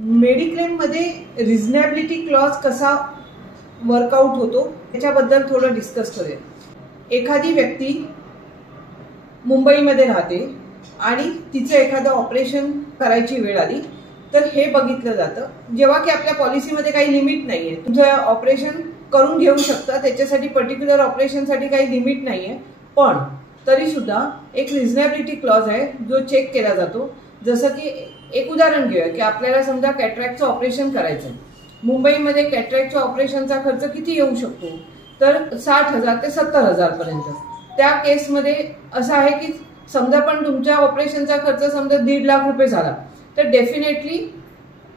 Mediclaim मध्ये रिझनेबिलिटी clause कसा workout होतो त्याच्याबद्दल थोडं डिस्कस करूया। एखादी व्यक्ती मुंबईमध्ये राहते आणि तिचं एखादं ऑपरेशन करायची वेळ आली तर हे बघितलं जातं जेव्हा की आपल्या पॉलिसीमध्ये काही लिमिट नाहीये, तुमचं ऑपरेशन करून घेऊ शकता, त्याच्यासाठी पर्टिक्युलर ऑपरेशनसाठी काही लिमिट नाहीये, पण तरी सुद्धा एक रिझनेबिलिटी क्लॉज आहे जो चेक केला जातो। जसं की एक उदाहरण घेऊया की आपल्याला समजा कॅटरॅक्टचं ऑपरेशन करायचं, मुंबईमध्ये कॅटरॅक्टच्या ऑपरेशनचा खर्च किती येऊ शकतो तर 60,000 ते 70,000 पर्यंत। त्या केसमध्ये असं आहे की समजा पण तुमच्या ऑपरेशनचा खर्च समजा 1.5 लाख रुपये झाला तर डेफिनेटली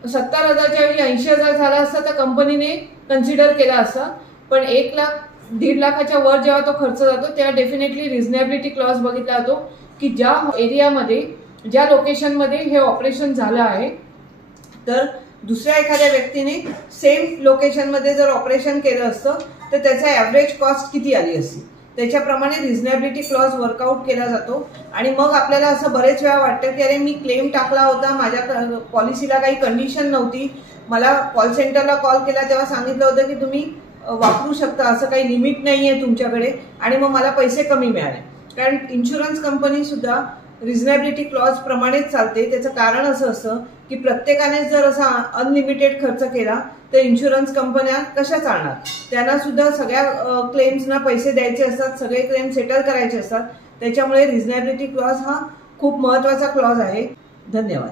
70,000च्या ऐवजी 80,000 झाला असता तर कंपनीने कन्सिडर केला असता, पण 1 लाख 1.5 लाखाच्या वर जेव्हा तो खर्च जातो तेव्हा डेफिनेटली रिझनेबिलिटी क्लॉज बघितला जातो की ज्या एरियामध्ये ज्या लोकेशनमध्ये हे ऑपरेशन झालं आहे तर दुसऱ्या एखाद्या व्यक्तीने सेम लोकेशनमध्ये जर ऑपरेशन केलं असतं तर त्याचा ॲव्हरेज कॉस्ट किती आली असती, त्याच्याप्रमाणे रिझनेबिलिटी क्लॉज वर्कआउट केला जातो। आणि मग आपल्याला असं बरेच वेळा वाटतं की अरे मी क्लेम टाकला होता, माझ्या पॉलिसीला काही कंडिशन नव्हती, मला कॉल सेंटरला कॉल केला तेव्हा सांगितलं होतं की तुम्ही वापरू शकता, असं काही लिमिट नाहीये तुमच्याकडे, आणि मग मला पैसे कमी मिळाले। कारण इन्शुरन्स कंपनी सुद्धा रिझनेबिलिटी क्लॉज प्रमाणेच चालते। त्याचं कारण असं असतं की प्रत्येकाने जर असा अनलिमिटेड खर्च केला तर इन्शुरन्स कंपन्या कशा चालणार, त्यांना सुद्धा सगळ्या क्लेम्सना पैसे द्यायचे असतात, सगळे क्लेम सेटल करायचे असतात। त्याच्यामुळे रिझनेबिलिटी क्लॉज हा खूप महत्वाचा क्लॉज आहे। धन्यवाद।